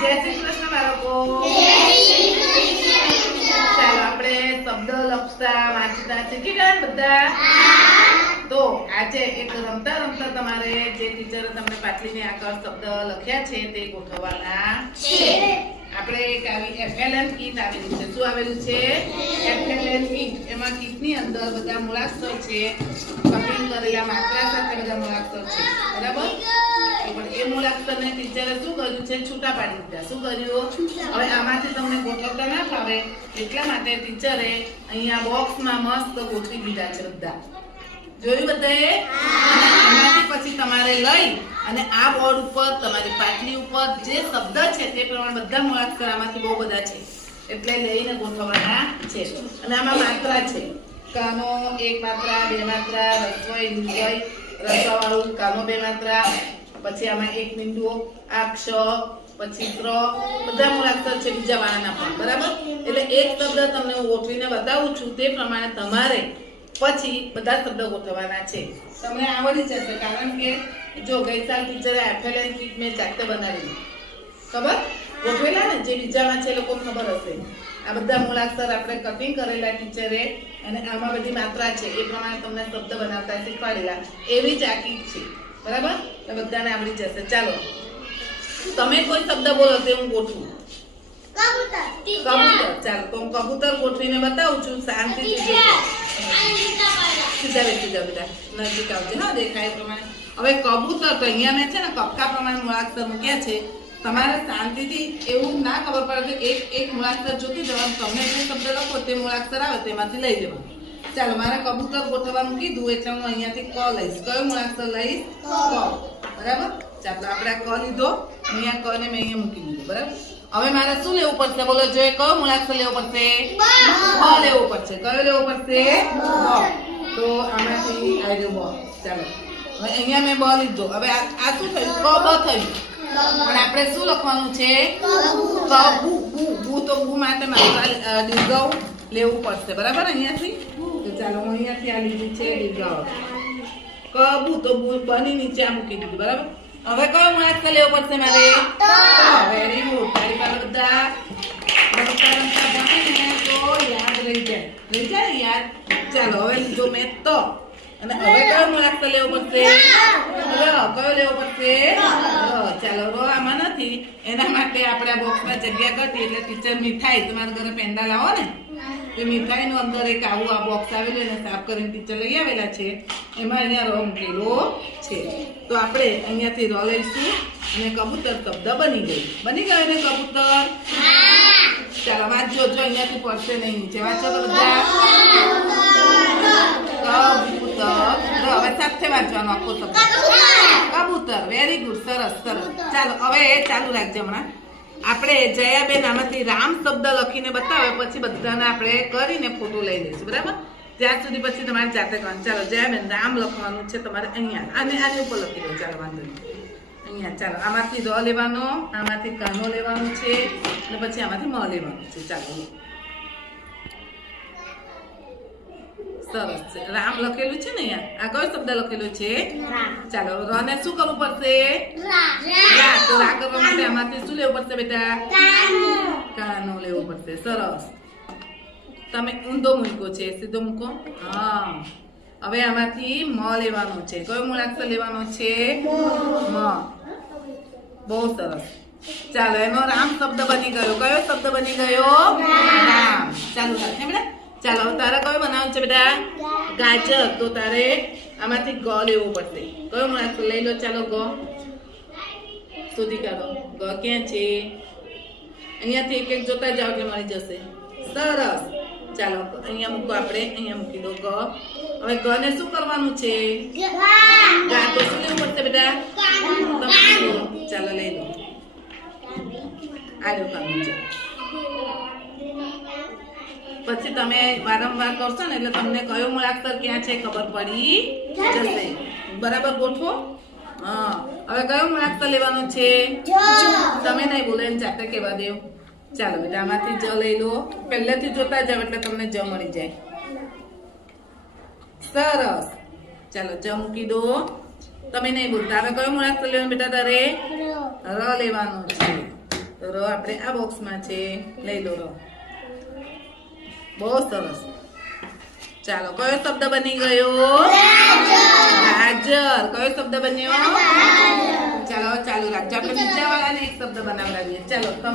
જય શ્રી બાળકો ચાલો આપણે શબ્દ, લખતા, વાંચતા શીખી ગયા બધા. તો આજે એક રમતા રમતા તમારે જે ટીચરે તમને પાટલીની આગળ શબ્દ લખ્યા છે તે ગોઠવવાના આપણે એક આવી એફએલએન કીટ આવેલી છે. શું આવેલું છે? એફએલએન કીટ એમાં કીટની અંદર બધા મૂળાક્ષર છે. કટિંગ કરેલા માત્રા સાથે બધા મૂળાક્ષર છે. બરાબર? તો પણ એ મૂળાક્ષરને ટીચરે શું કર્યું છે? છૂટા પાડી દીધા. શું કર્યું? હવે આમાંથી તમને ગોઠવતા ના ફાવે. એટલા માટે ટીચરે અહીંયા બોક્સમાં મસ્ત ગોઠવી દીધા છે બધા. જોયું બધાએ? આમાંથી પછી તમારે લઈ અને આ બોર્ડ ઉપર, તમારી પાટલી ઉપર જે શબ્દ છે તે પ્રમાણે બધા મૂળાક્ષર આમાંથી બહુ બધા છે. એટલે લઈને ગોઠવવાના છે. અને આમાં માત્રા છે. કાનો એક માત્રા, બે માત્રા, રસોઈ નિર્વય રસવાળું, કાનો બે માત્રા પછી આમાં એક બિંદુ આ ક્ષ પછી ત્ર, બધા મૂળાક્ષર છે બીજા વાળાના પણ, બરાબર? એટલે એક શબ્દ તમને હું ગોઠવીને બતાવું છું, તે પ્રમાણે તમારે પછી બધા શબ્દ ગોઠવવાના છે. તમને આવડી જશે, કારણ કે જો ગઈસાલ ટીચરે એફએલએન કીટ મેં જાતે બનાવેલી. ખબર? ગોઠવેલા ને, જે બીજામાં છે એ લોકો ખબર હશે. આ બધા મૂળાક્ષર આપણે કટિંગ કરેલા ટીચરે અને આમાં બધી માત્રા છે, એ પ્રમાણે તમને શબ્દ બનાવતા શીખવાડેલા. એવી જ આ કીટ છે. બરાબર? તો બધાને આવડી જશે. ચાલો. તમે કોઈ શબ્દ બોલો તે હું ગોઠવું. કબૂતર. ચાલો તો હું કબૂતર ગોઠવીને બતાવું છું. શાંતિથી સીધા બે સીધા બધા નજીક આવજે. હા દેખાય પ્રમાણે. હવે કબૂતર તો અહીંયા મેં છે ને કપકા પ્રમાણે મૂળાક્ષર મૂક્યા છે. તમારે શાંતિથી એવું ના ખબર પડે કે એક એક મૂળાક્ષર જોતી જવાનું. તમને જે શબ્દ લખો તે મૂળાક્ષર આવે તેમાંથી લઈ લેવાનું. ચાલો મારે કબૂતર ગોઠવવાનું કીધું એટલે હું અહીંયાથી ક લઈશ. કયો મૂળાક્ષર લઈશ? ક બરાબર? ચાલો આપણે આ ક લીધો. અહીંયા ક ને મેં અહીંયા મૂકી દીધું બરાબર? હવે મારે શું લેવું પડશે? બોલો જો એ કયો મૂળાક્ષર લેવો પડશે? બ લેવો પડશે. કયો લેવો પડશે? તો આમાંથી આવ્યો બ ચાલો. હવે અહીંયા મેં બ લીધો. હવે આ આ શું થયું? ક બ થયું. પણ આપણે શું લખવાનું છે? ક બુ બુ બુ તો બુ માટે મારે દીર્ઘ લેવું પડશે. બરાબર? અહીંયાથી? ચાલો હું અહીંયાથી આ લીધી છે દીર્ઘવ કબૂ તો બની નીચે આ મૂકી દીધું, બરાબર? હવે કયો મૂળાક્ષર લેવો પડશે મારે? વેરી ગુડ તારી પાસે બધા. રહી જાય. રહી જાય યાદ? ચાલો મેં તો. અને હવે કયો મૂળાક્ષર લેવો પડશે? કયો લેવો પડશે? ચાલો, ર આમાં નથી. એના માટે આપણે બોક્સમાં જગ્યા કરતી એટલે ટીચર મીઠાઈ, તમારા ઘરે પેંડા લાવો ને. તે મીઠાઈનું અંદર એક આવું આ બોક્સ આવેલું એને સાફ કરીને ટીચર લઈ આવેલા છે. એમાં અહીંયા ર મૂકેલો છે. તો આપણે અહીંયાથી રો લઈશું અને કબૂતર શબ્દ બની ગઈ બની ગયો ને કબૂતર? ચાલો વાંચજો જો અહીંયાથી પડશે નહીં નીચે. વાંચો તો બધા. કબૂતર. હવે સાથે વાંચવાનો આખો શબ્દ. કબૂતર. વેરી ગુડ સરસ સરસ. ચાલો હવે ચાલુ રાખજો હમણાં. આપણે જયાબેન આમાંથી રામ શબ્દ લખીને બતાવે, પછી બધાને આપણે કરીને ફોટો લઈ લઈશું, બરાબર? ત્યાં સુધી પછી તમારે જાતે કરવાનું. ચાલો, જયાબેન રામ લખવાનું છે તમારે અહીંયા. અને આની ઉપર લખી દો, ચાલો, વાંધો નહીં. અહીંયા, ચાલો, આમાંથી ર લેવાનો, આમાંથી કાનો લેવાનો છે, અને પછી આમાંથી મ લેવાનું છે. ચાલો સરસ છે. રામ લખેલું છે ને આ કયો શબ્દ લખેલો છે? ચાલો રને શું કરવું પડશે? રા તો રા કરવા માટે આમાંથી શું લેવું પડશે બેટા? કાનો. લેવો પડશે. સરસ. તમે ઊંધો મૂકો છે. સીધો મૂકો. હા. હવે આમાંથી મ લેવાનો છે. કયો મૂળાક્ષર લેવાનો છે? મ. બહુ સરસ. ચાલો એનો રામ શબ્દ બની ગયો. કયો શબ્દ બની ગયો? રામ. ચાલુ રાખે. બેટા? ચાલો, તારે કયો બનાવવાનું છે બેટા? ગાજર. તો તારે આમાંથી ગ લેવો પડશે. કયો માણસ લઈ લો, ચાલો ગ. શોધી કાઢો ગ ક્યાં છે? અહીંયાથી એક એક જોતા જાઓ એટલે મળી જશે. સરસ. ચાલો, અહીંયા મૂકો આપણે. અહીંયા મૂકી દો ગ. હવે ગ ને શું કરવાનું છે? ગા શું લેવું પડશે બેટા? ચાલો, લઈ લો. આ લો કામ પછી તમે વારંવાર કરશો ને એટલે તમને કયો મૂળાક્ષર ક્યાં છે ખબર પડી જશે. બરાબર ગોઠવો? હા. હવે કયો મૂળાક્ષર લેવાનો છે? તમે નહીં બોલો એમ જાતે કહેવા દેવ ચાલો બેટા આમાંથી જ લઈ લો. પહેલેથી જોતા જાવ એટલે તમને જ મળી જાય. સરસ. ચાલો જ મૂકી દો. તમે નહીં બોલતા. હવે કયો મૂળાક્ષર લેવાનું બેટા તારે? ર. લેવાનું છે. તો ર આપણે આ બોક્સમાં છે. લઈ લો ર. બહુ સરસ. ચાલો કયો શબ્દ બની ગયો? ગાજર. કયો શબ્દ બન્યો? ચાલો ચાલુ રાખજો આપણે બીજા વાળાને એક શબ્દ બનાવડાવીએ. ચાલો તમે